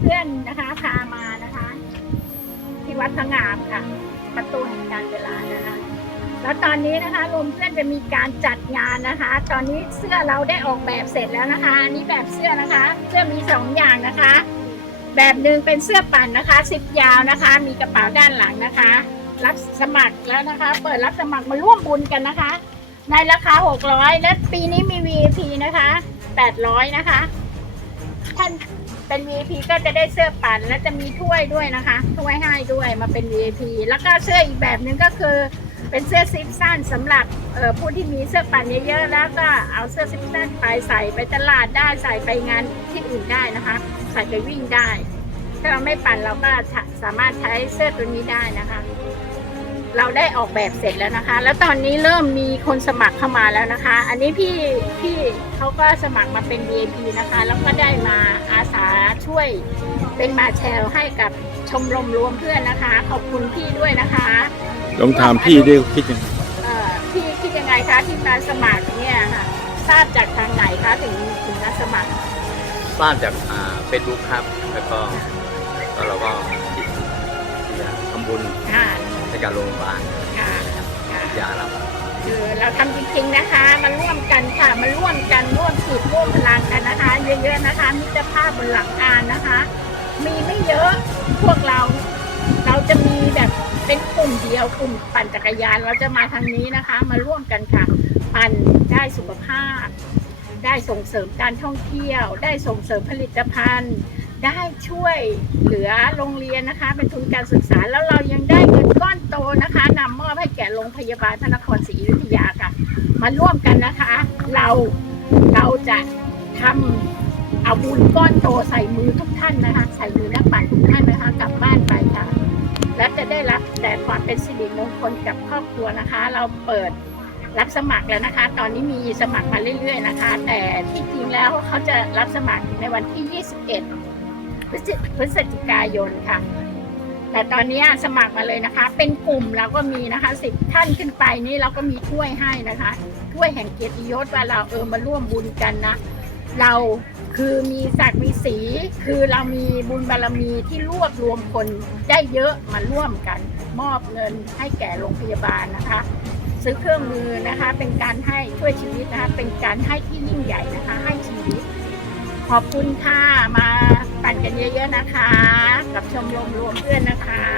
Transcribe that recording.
เพื่อนนะคะ พามานะคะ ที่วัดพระงามค่ะ ประตูแห่งการเวลานะคะ แล้วตอนนี้นะคะรวมเพื่อนจะมีการจัดงานนะคะ ตอนนี้เสื้อเราได้ออกแบบเสร็จแล้วนะคะอันนี้แบบเสื้อนะคะ เสื้อมีสองอย่างนะคะ แบบหนึ่งเป็นเสื้อปั่นนะคะซิปยาวนะคะ มีกระเป๋าด้านหลังนะคะ รับสมัครแล้วนะคะ เปิดรับสมัครมาร่วมบุญกันนะคะ ในราคา 600 และปีนี้มี VIP นะคะ 800 นะคะ ท่านเป็น VIP ก็จะได้เสื้อปั่นและจะมีถ้วยด้วยนะคะ ถ้วยให้ด้วยมาเป็น VIP แล้วก็เสื้ออีกแบบหนึ่งก็คือเป็นเสื้อซิปสั้นสำหรับเอ่อผู้ที่มีเสื้อปั่นเยอะๆแล้วก็เอาเสื้อซิปสั้นไปใส่ไปตลาดได้ใส่ไปงานที่อื่นได้นะคะ ใส่ไปวิ่งได้ ถ้าเราไม่ปั่นเราก็สามารถใช้เสื้อตัวนี้ได้นะคะ เราได้ออกแบบเสร็จแล้วนะคะ แล้วตอนนี้เริ่มมีคนสมัครเข้ามาแล้วนะคะ อันนี้พี่พี่เขาก็สมัครมาเป็น VIP นะคะ แล้วก็ได้มาอาสาช่วยเป็นมาแชร์ให้กับชมรมรวมเพื่อนนะคะ ขอบคุณพี่ด้วยนะคะลองถามพี่ด้วยคิดยังไงเอ่อพี่คิดยังไงคะที่มาสมัครเนี่ยค่ะทราบจากทางไหนคะถึงถึงมาสมัคร ทราบจากเฟซบุ๊กครับ แล้วก็แล้วเราก็คิดที่จะทำบุญค่ะ ในการโรงพยาบาลค่ะค่ะยาเราคือเราทำจริงๆนะคะ มาร่วมกันค่ะ มาร่วมกันร่วมจิตร่วมพลังกันนะคะ เยอะๆนะคะ มิตรภาพบนหลังอานนะคะ มีไม่เยอะพวกเรา เราจะมีแบบเป็นกลุ่มเดียวกลุ่มปั่นจักรยานเราจะมาทางนี้นะคะ มาร่วมกันค่ะ ปั่นได้สุขภาพ ได้ส่งเสริมการท่องเที่ยว ได้ส่งเสริมผลิตภัณฑ์ ได้ช่วยเหลือโรงเรียนนะคะ เป็นทุนการศึกษาแล้วเรายัง ยาบาลพระนครศรีอยุธยาค่ะ มาร่วมกันนะคะ เราเราจะทำเอาบุญก้อนโตใส่มือทุกท่านนะคะ ใส่มือนักปั่นทุกท่านนะคะกลับบ้านไปค่ะ และจะได้รับแต่ความเป็นสิริมงคลกับครอบครัวนะคะ เราเปิดรับสมัครแล้วนะคะ ตอนนี้มีสมัครมาเรื่อยๆนะคะ แต่ที่จริงแล้วเขาจะรับสมัครในวันที่ 21พฤศจิพฤศจิกายนค่ะ แต่ตอนนี้สมัครมาเลยนะคะ เป็นกลุ่มเราก็มีนะคะสิบท่านขึ้นไปนี่เราก็มีถ้วยให้นะคะถ้วยแห่งเกียรติยศว่าเราเออมาร่วมบุญกันนะ เราคือมีศักดิ์มีสีคือเรามีบุญบารมีที่รวบรวมคนได้เยอะมาร่วมกัน มอบเงินให้แก่โรงพยาบาลนะคะ ซื้อเครื่องมือนะคะ เป็นการให้ช่วยชีวิตนะคะ เป็นการให้ที่ยิ่งใหญ่นะคะ ให้ชีวิต ขอบคุณค่ะมา ปั่นกันเยอะๆนะคะ กับชมรมรวมเพื่อนนะคะอยุธยาค่ะ